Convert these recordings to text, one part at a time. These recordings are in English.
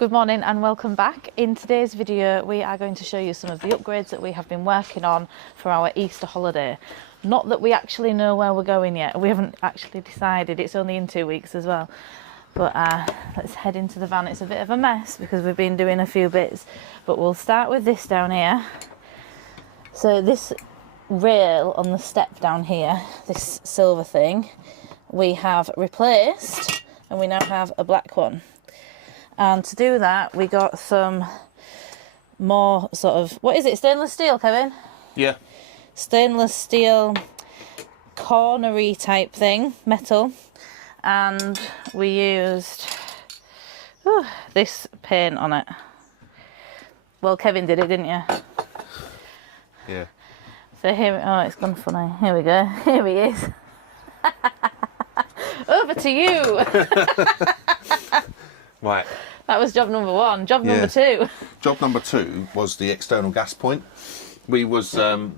Good morning and welcome back. In today's video we are going to show you some of the upgrades that we have been working on for our Easter holiday. Not that we actually know where we're going yet, we haven't actually decided, it's only in 2 weeks as well. But let's head into the van. It's a bit of a mess because we've been doing a few bits, but we'll start with this down here. So this rail on the step down here, this silver thing, we have replaced and we now have a black one. And to do that, we got some more sort of, what is it, stainless steel, Kevin? Yeah. Stainless steel cornery type thing, metal. And we used this paint on it. Well, Kevin did it, didn't you? Yeah. So here, oh, it's gone funny. Here we go. Here he is. Over to you. Right. That was job number one. Job number two. Job number two was the external gas point. We was, I don't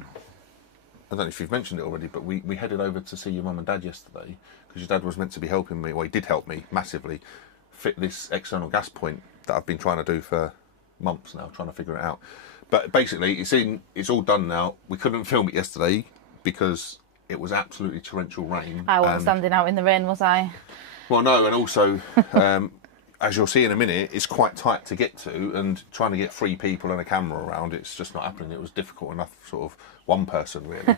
know if you've mentioned it already, but we headed over to see your mum and dad yesterday because your dad was meant to be helping me, well, he did help me massively, fit this external gas point that I've been trying to do for months now, trying to figure it out. But basically, it's all done now. We couldn't film it yesterday because it was absolutely torrential rain. I wasn't standing out in the rain, was I? Well, no, and also, as you'll see in a minute, it's quite tight to get to, and trying to get 3 people and a camera around, it's just not happening. It was difficult enough, sort of one person really.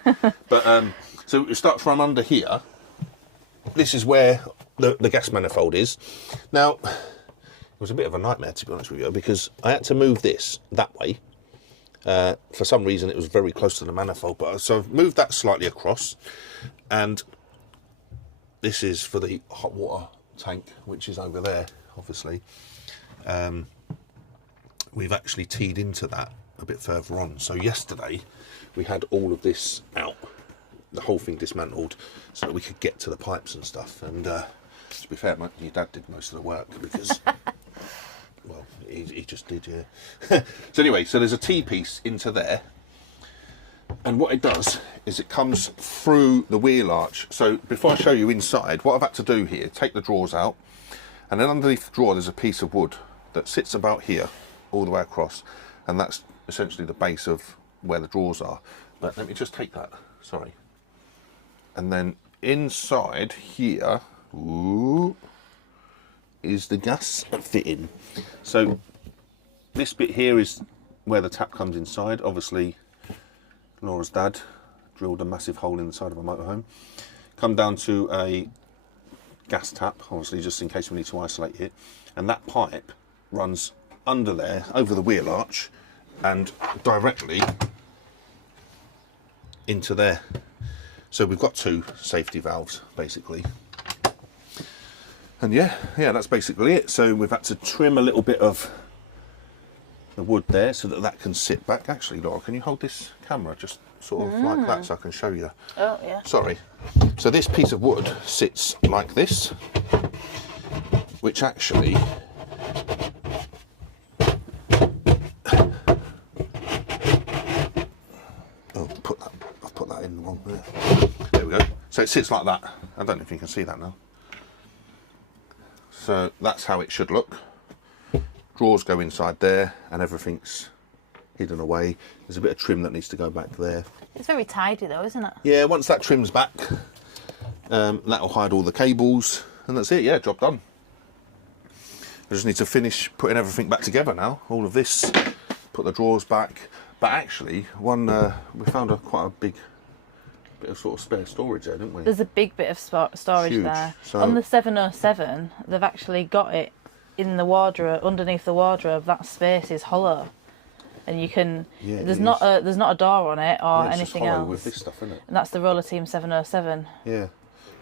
But so it starts from under here. This is where the gas manifold is. Now, it was a bit of a nightmare, to be honest with you, because I had to move this that way. For some reason, it was very close to the manifold, but so I've moved that slightly across, and this is for the hot water tank, which is over there, obviously. We've actually teed into that a bit further on. So yesterday, we had all of this out, the whole thing dismantled, so that we could get to the pipes and stuff. And to be fair, your dad did most of the work because... Well, he just did, yeah. So anyway, so there's a T-piece into there. And what it does is it comes through the wheel arch. So before I show you inside, what I've had to do here, take the drawers out. And then underneath the drawer, there's a piece of wood that sits about here, all the way across. And that's essentially the base of where the drawers are. But let me just take that, sorry. And then inside here, ooh, is the gas fitting. So this bit here is where the tap comes inside. Obviously Laura's dad drilled a massive hole in the side of a motorhome. Come down to a gas tap, obviously just in case we need to isolate it, and that pipe runs under there over the wheel arch and directly into there. So we've got 2 safety valves basically. And yeah, that's basically it. So we've had to trim a little bit of the wood there so that that can sit back. Actually, Laura, can you hold this camera just sort of like that so I can show you? Oh, yeah. Sorry. So this piece of wood sits like this, which actually... Oh, I've put that in the wrong there. There we go. So it sits like that. I don't know if you can see that now. So that's how it should look. Drawers go inside there and everything's hidden away. There's a bit of trim that needs to go back there. It's very tidy though, isn't it? Yeah, once that trim's back, that'll hide all the cables and that's it, yeah, job done. I just need to finish putting everything back together now. All of this, put the drawers back. But actually, we found quite a big bit of sort of spare storage there, didn't we? There's a big bit of storage Huge. there. So, on the 707, they've actually got it in the wardrobe, underneath the wardrobe. That space is hollow, and you can. Yeah, there's not a door on it or anything else. With this stuff, isn't it? And that's the Roller Team 707. Yeah,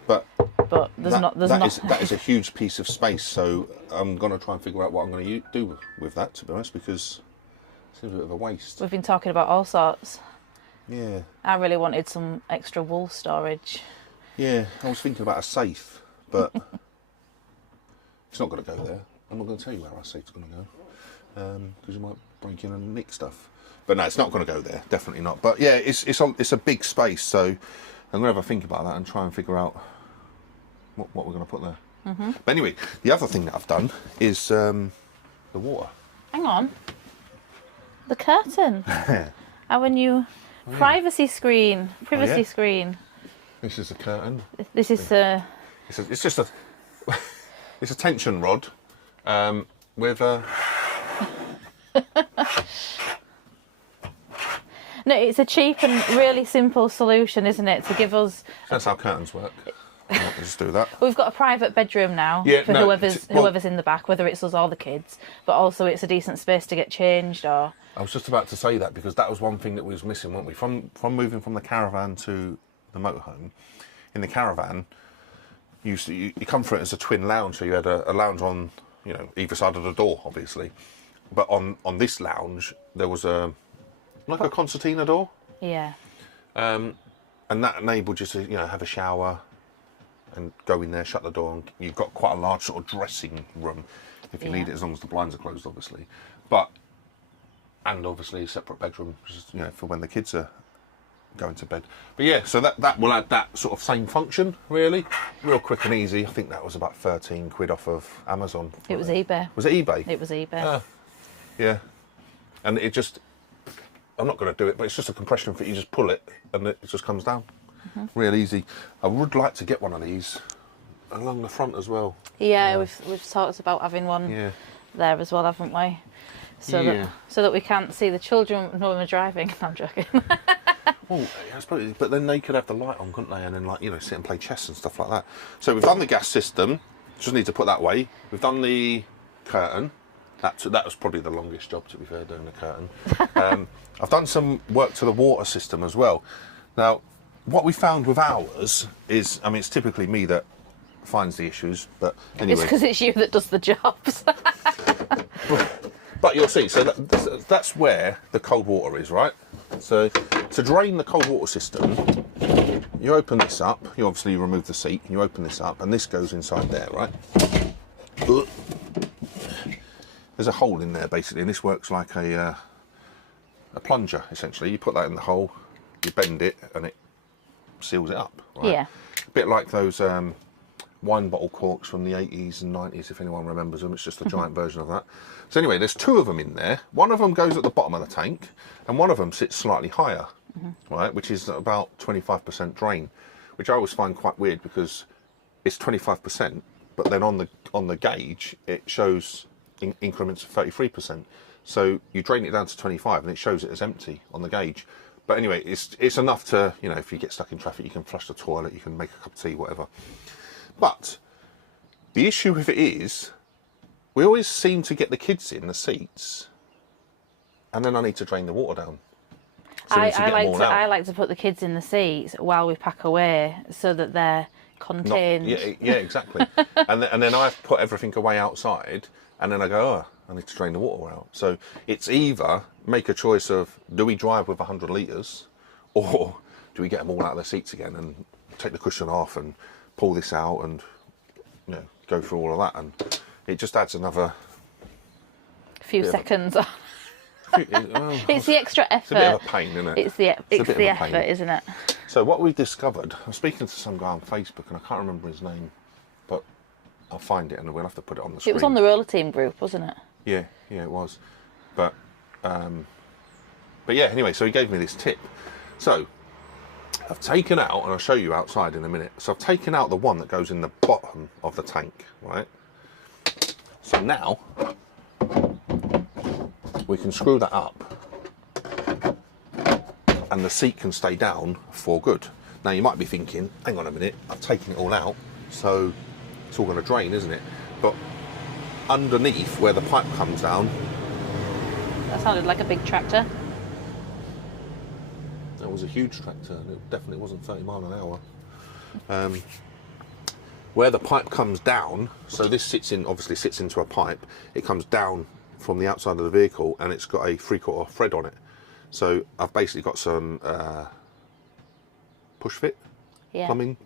but that is a huge piece of space. So I'm going to try and figure out what I'm going to do with that. To be honest, because it seems a bit of a waste. We've been talking about all sorts. Yeah. I really wanted some extra wool storage. Yeah, I was thinking about a safe, but it's not going to go there. I'm not going to tell you where our safe's going to go, because you might break in and nick stuff. But no, it's not going to go there, definitely not. But yeah, it's a big space, so I'm going to have a think about that and try and figure out what we're going to put there. But anyway, the other thing that I've done is the water. Hang on. The curtain. Our new privacy screen. Privacy screen. This is a curtain. This is It's just a it's a tension rod with a. No, it's a cheap and really simple solution, isn't it, to give us... That's how curtains work. Just do that. We've got a private bedroom now for whoever's in the back, whether it's us or the kids, but also it's a decent space to get changed or... I was just about to say that because that was one thing that we was missing, weren't we? From moving from the caravan to the motorhome, in the caravan, you come for it as a twin lounge, so you had a lounge on, you know, either side of the door, obviously. But on this lounge, there was a concertina door. Yeah. And that enabled you to, you know, have a shower and go in there, shut the door, and you've got quite a large sort of dressing room if you need it, as long as the blinds are closed, obviously. And obviously a separate bedroom, just, you know, for when the kids are going to bed. But yeah, so that will add that sort of same function, really, real quick and easy. I think that was about 13 quid off of Amazon. It was eBay. Was it eBay? It was eBay. Yeah, and it just, I'm not going to do it, but it's just a compression fit. You just pull it and it just comes down. Real easy. I would like to get one of these along the front as well. Yeah, we've talked about having one there as well, haven't we? So that we can't see the children when we're driving. No, I'm joking. Oh, I suppose, but then they could have the light on, couldn't they? And then, like, you know, sit and play chess and stuff like that. So we've done the gas system. Just need to put that away. We've done the curtain. That was probably the longest job, to be fair, doing the curtain. I've done some work to the water system as well. Now, what we found with ours is, I mean, it's typically me that finds the issues, but anyway. It's because it's you that does the jobs. But you'll see, so that's where the cold water is, right? So to drain the cold water system, you open this up, you obviously remove the seat, you open this up, and this goes inside there, right? There's a hole in there, basically, and this works like a plunger, essentially. You put that in the hole, you bend it, and it seals it up, right? Yeah. A bit like those wine bottle corks from the 80s and 90s, if anyone remembers them. It's just a giant version of that. So anyway, there's two of them in there. One of them goes at the bottom of the tank, and one of them sits slightly higher, right, which is about 25% drain, which I always find quite weird because it's 25%, but then on the gauge it shows increments of 33%. So you drain it down to 25 and it shows it as empty on the gauge. But anyway, it's enough to, you know, if you get stuck in traffic, you can flush the toilet, you can make a cup of tea, whatever. But the issue with it is, we always seem to get the kids in the seats, and then I need to drain the water down. So I like to put the kids in the seats while we pack away, so that they're contained. Yeah, exactly. and then I put everything away outside, and then I go, oh, I need to drain the water out. So it's either make a choice of, do we drive with 100 litres, or do we get them all out of their seats again and take the cushion off and pull this out and, you know, go through all of that, and it just adds another few seconds. It's the extra effort. It's a bit of a pain, isn't it? It's the effort, isn't it? So what we've discovered, I'm speaking to some guy on Facebook, and I can't remember his name, but I'll find it and we'll have to put it on the screen. It was on the roller team group, wasn't it? Yeah, it was. But yeah, anyway, so he gave me this tip. So I've taken out, and I'll show you outside in a minute. So I've taken out the one that goes in the bottom of the tank, right? So now we can screw that up, and the seat can stay down for good. Now you might be thinking, hang on a minute, I've taken it all out, so it's all going to drain, isn't it? But underneath where the pipe comes down, that sounded like a big tractor. That was a huge tractor, and it definitely wasn't 30 miles an hour. Where the pipe comes down, so this obviously sits into a pipe, it comes down from the outside of the vehicle, and it's got a 3/4 thread on it. So I've basically got some push fit plumbing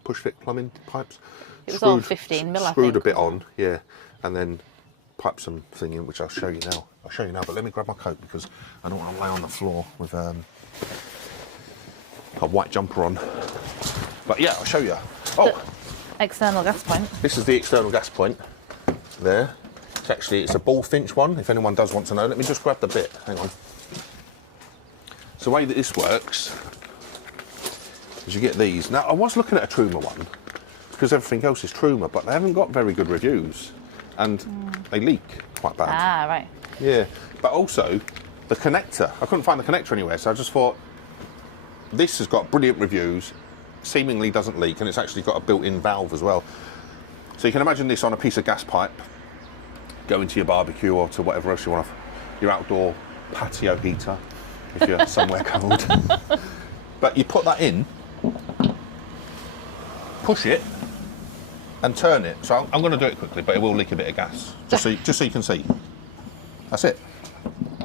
pipes. It was all 15 mil, I think. Screwed a bit on, yeah, and then pipe some thing in, which I'll show you now. But let me grab my coat because I don't want to lay on the floor with a white jumper on. But yeah, I'll show you. Oh, external gas point. This is the external gas point there. It's a Bullfinch one, if anyone does want to know. Let me just grab the bit, hang on. So the way that this works is you get these. Now, I was looking at a Truma one, because everything else is Truma, but they haven't got very good reviews, and they leak quite bad. Ah, right. Yeah, but also, the connector. I couldn't find the connector anywhere, so I just thought, this has got brilliant reviews, seemingly doesn't leak, and it's actually got a built-in valve as well. So you can imagine this on a piece of gas pipe, going to your barbecue or to whatever else you want, your outdoor patio heater, if you're somewhere cold. But you put that in, push it, and turn it. So I'm going to do it quickly, but it will leak a bit of gas, just so you can see. That's it.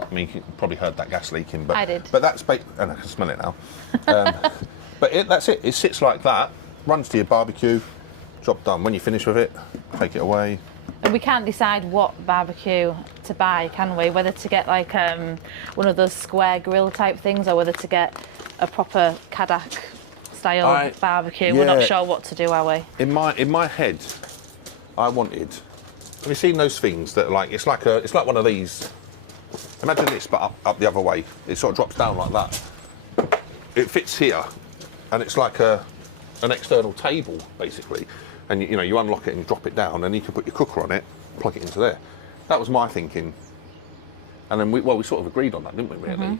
I mean, you probably heard that gas leaking, but I did. But that's and I can smell it now. But that's it. It sits like that, runs to your barbecue. Job done. When you finish with it, take it away. And we can't decide what barbecue to buy, can we? Whether to get like one of those square grill type things, or whether to get a proper Kadak style barbecue. Yeah. We're not sure what to do, are we? In my head, I wanted. Have you seen those things that it's like one of these? Imagine this, but up the other way. It sort of drops down like that. It fits here, and it's like an external table basically. And you unlock it and you drop it down, and you can put your cooker on it, plug it into there. That was my thinking. And then we sort of agreed on that, didn't we? Really.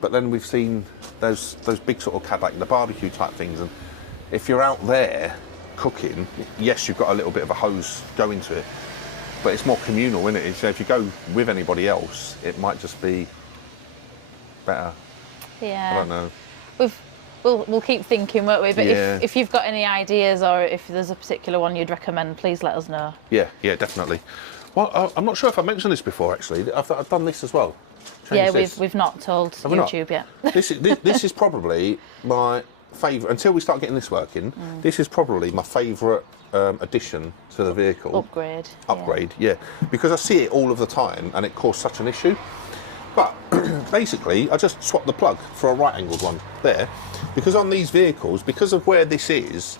But then we've seen those big sort of Kadak, the barbecue type things, and if you're out there cooking, yes, you've got a little bit of a hose going to it, but it's more communal, isn't it? So if you go with anybody else, it might just be better. Yeah. I don't know. We'll keep thinking, won't we? But Yeah. if you've got any ideas, or if there's a particular one you'd recommend, please let us know. Yeah, definitely. Well, I'm not sure if I mentioned this before. Actually, I've done this as well. We've not told YouTube yet. This is probably my favourite, until we start getting this working, this is probably my favourite addition to the vehicle. Upgrade, yeah. Because I see it all of the time and it caused such an issue. But basically, I just swapped the plug for a right-angled one there, because on these vehicles, because of where this is,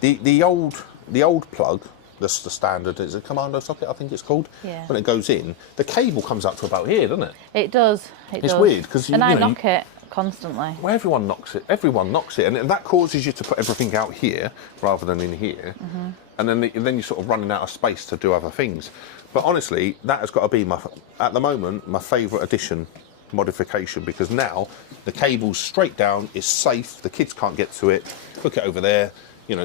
the old plug, the standard, is a Commando socket, I think it's called. Yeah. When it goes in, the cable comes up to about here, doesn't it? It does. It's weird because I knock it constantly. Well, everyone knocks it, and that causes you to put everything out here rather than in here, and then you're sort of running out of space to do other things. But honestly, that has got to be at the moment, my favourite addition modification, because now the cable's straight down, it's safe, the kids can't get to it, hook it over there,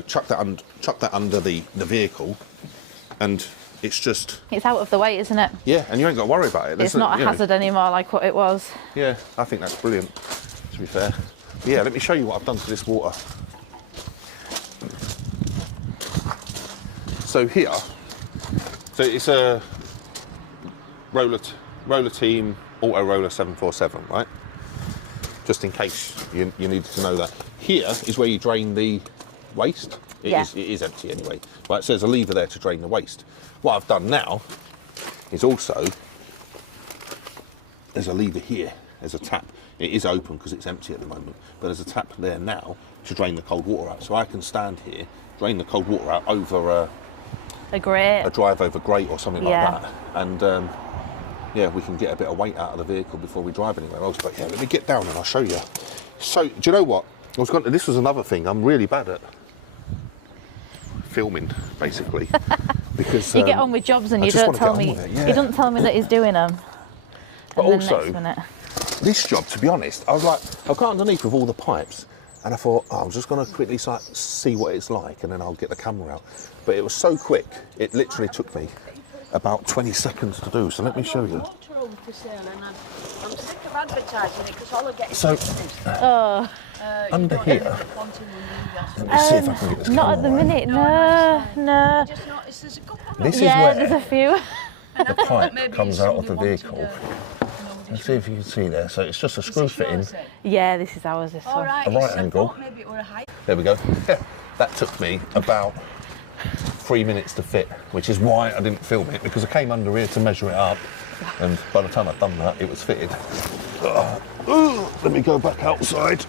chuck that under the vehicle, and it's out of the way, isn't it? Yeah, and you ain't got to worry about it. It's not a hazard anymore like what it was. Yeah, I think that's brilliant, to be fair. But yeah, let me show you what I've done to this water. So here, it's a roller team auto roller 747, right? Just in case you needed to know that. Here is where you drain the waste. It is empty anyway. Right, so there's a lever there to drain the waste. What I've done now is also, there's a lever here, there's a tap. It is open because it's empty at the moment, but there's a tap there now to drain the cold water out. So I can stand here, drain the cold water out over a drive over grate or something like that, and we can get a bit of weight out of the vehicle before we drive anywhere else. But yeah, let me get down and I'll show you. So, do you know what? This was another thing I'm really bad at. Filming, basically. Because you get on with jobs and you don't tell me. You don't tell me that he's doing them. But also, this job, to be honest, I was like, I got underneath with all the pipes, and I thought, I'm just going to quickly see what it's like, and then I'll get the camera out. But it was so quick, it literally took me about 20 seconds to do. So let me show you. Motorhome for sale, and I'm sick of advertising it because all I get is so under here. Let me see if I can get this camera. Not at the minute, no. I just noticed there's a couple. This is where there's a few. the pipe comes out of the vehicle. Let's see if you can see there. So it's just a screw fitting. Yeah, this is ours, this one. A right angle. There we go. That took me about 3 minutes to fit, which is why I didn't film it, because I came under here to measure it up, and by the time I'd done that, it was fitted. Let me go back outside.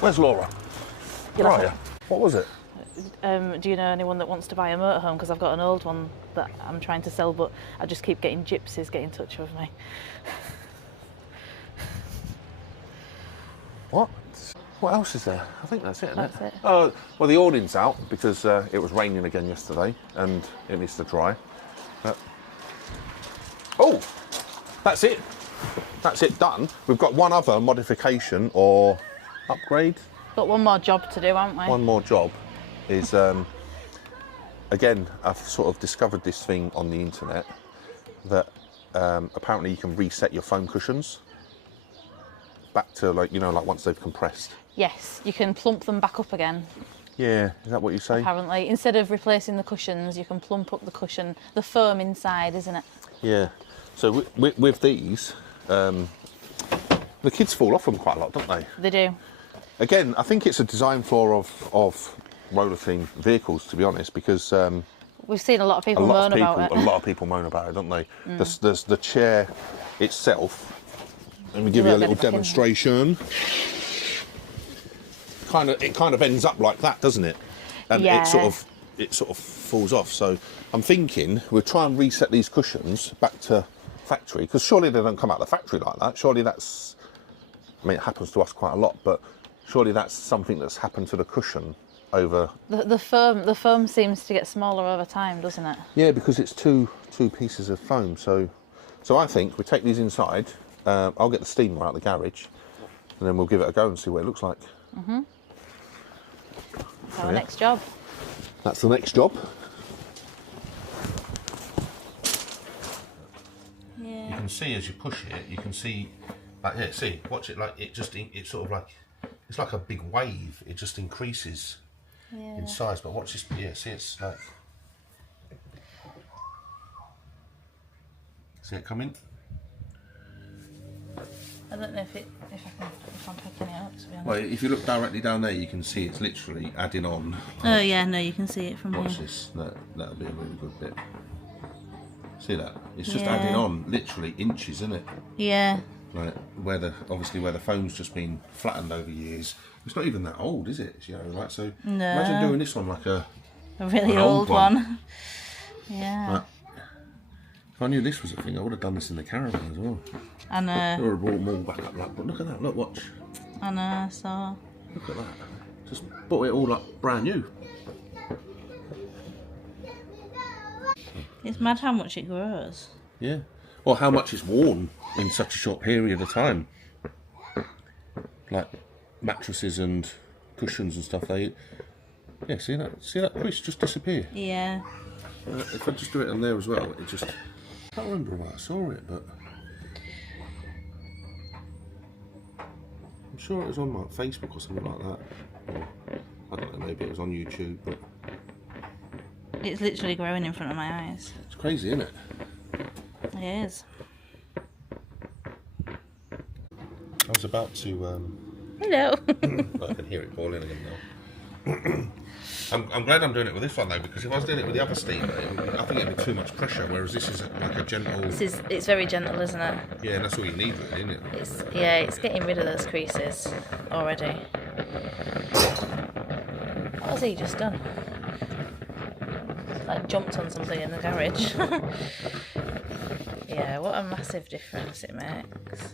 Where's Laura? Where are you? What was it? do you know anyone that wants to buy a motorhome? Because I've got an old one that I'm trying to sell, but I just keep getting gypsies get in touch with me. What? What else is there? I think that's it, isn't That's it? it. Oh, well, the awning's out because it was raining again yesterday and it needs to dry. Oh, that's it. That's it done. We've got one other modification or upgrade. Got one more job to do, haven't we? One more job is, again, I've sort of discovered this thing on the internet that apparently you can reset your foam cushions back to, like, you know, like once they've compressed. Yes, you can plump them back up again. Yeah, is that what you say? Apparently, instead of replacing the cushions, you can plump up the cushion, the foam inside, isn't it? Yeah. So with these, the kids fall off them quite a lot, don't they? They do. Again, I think it's a design flaw of roller theme vehicles, to be honest, because We've seen a lot of people moan about it. a lot of people moan about it, don't they? There's the chair itself. Let me give you a little demonstration. It kind of ends up like that, doesn't it? And Yeah. it sort of falls off. So I'm thinking we'll try and reset these cushions back to factory, because surely they don't come out of the factory like that. Surely that's, I mean, it happens to us quite a lot, but surely that's something that's happened to the cushion over. The foam seems to get smaller over time, doesn't it? Yeah, because it's two pieces of foam. So I think we take these inside. I'll get the steamer out of the garage, and then we'll give it a go and see what it looks like. That's our next job. That's the next job. Yeah. You can see as you push it, you can see, like here, see, watch it, like it's sort of like, it's like a big wave. It just increases in size. But watch this, yeah, see, it's like, see it coming? I don't know if I'm picking it up, to be honest. Well, if you look directly down there, you can see it's literally adding on. Oh yeah, no, you can see it from Watch here. this, that'll be a really good bit. See that? It's just Yeah. adding on literally inches, isn't it? Yeah. Like obviously where the foam's just been flattened over years. It's not even that old, is it? You know, like, so No. imagine doing this on like a really an old one. Yeah. Like, if I knew this was a thing, I would have done this in the caravan as well. I know. I would have brought them all back up like, but look at that, look, watch. I know, so. Look at that. Just bought it all up brand new. It's mad how much it grows. Yeah. Well, how much it's worn in such a short period of time. Like mattresses and cushions and stuff, see that crease just disappear. Yeah. If I just do it on there as well, it just, I can't remember where I saw it, but I'm sure it was on like Facebook or something like that. Or, I don't know, maybe it was on YouTube, but It's literally growing in front of my eyes. it's crazy, isn't it? It is. I was about to Hello. I can hear it boiling again now. I'm glad I'm doing it with this one though, because if I was doing it with the other steamer, I think it'd be too much pressure, whereas this is like a gentle. It's very gentle, isn't it? Yeah, and that's all you need really, isn't it? It's getting rid of those creases already. What has he just done? Like jumped on something in the garage. Yeah, what a massive difference it makes.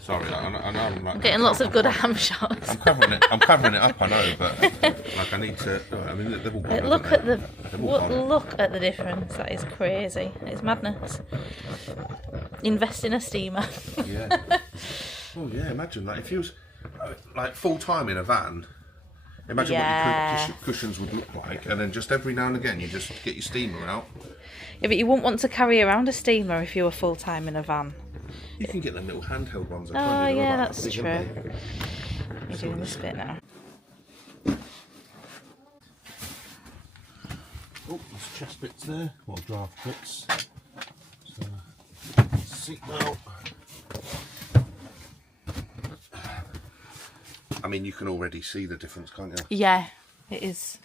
Sorry, I know I'm like, Getting lots of good arm shots. I'm covering it up, I know, but like I need to. I mean, they've all gone. Look at the They've all gone. look at the difference. That is crazy. It's madness. Invest in a steamer. Yeah. Oh yeah, imagine that if you was like full time in a van. Imagine what your cushions would look like, and then just every now and again you just get your steamer out. Yeah, but you wouldn't want to carry around a steamer if you were full time in a van. You can get them little handheld ones. Oh yeah, that's true. You're doing this bit now. Oh, there's chest bits there, or draft bits. So, seat belt. I mean, you can already see the difference, can't you? Yeah, it is.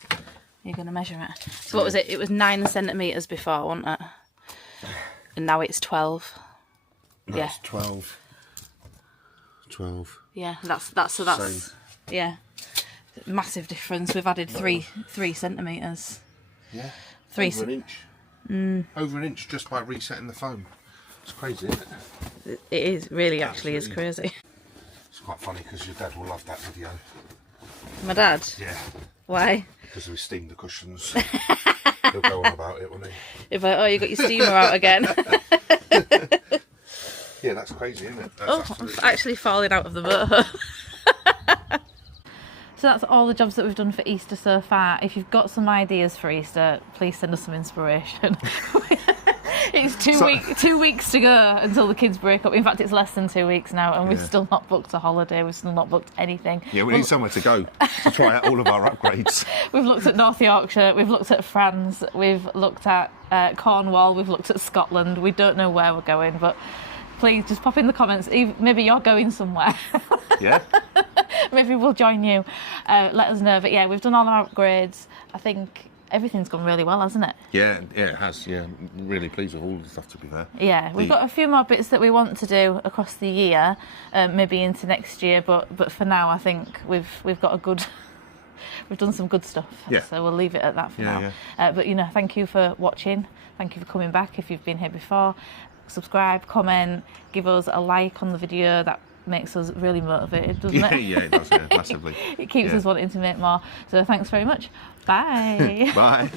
You're going to measure it. So what was it? It was 9 centimetres before, wasn't it? And now it's 12. No, Yeah. it's 12. 12. Yeah, that's Same. yeah, massive difference. We've added 3 centimetres. Yeah. 3 over an inch. Over an inch just by resetting the phone. It's crazy, isn't it? It is really, actually, is crazy. It's quite funny because your dad will love that video. My dad? Yeah. Why? Because we steamed the cushions. He'll go on about it, won't he? If I, oh, you got your steamer out again. Yeah, that's crazy, isn't it? That's I'm actually falling out of the motorhome. So that's all the jobs that we've done for Easter so far. If you've got some ideas for Easter, please send us some inspiration. It's 2 weeks to go until the kids break up. In fact, it's less than 2 weeks now, and we've still not booked a holiday. We've still not booked anything. Yeah, we need somewhere to go to try out all of our upgrades. We've looked at North Yorkshire, we've looked at France, we've looked at Cornwall, we've looked at Scotland. We don't know where we're going, but please just pop in the comments. Maybe you're going somewhere. Yeah. Maybe we'll join you. Let us know. But yeah, we've done all our upgrades. I think everything's gone really well, hasn't it? Yeah, it has. Yeah, I'm really pleased with all the stuff, to be fair. Yeah, we've got a few more bits that we want to do across the year, maybe into next year. But for now, I think we've got a good. We've done some good stuff. Yeah. So we'll leave it at that for now. Yeah. But thank you for watching. Thank you for coming back if you've been here before. Subscribe, comment, give us a like on the video. That makes us really motivated, doesn't it? Yeah, it does, massively. It keeps us wanting to make more. So thanks very much. Bye. Bye.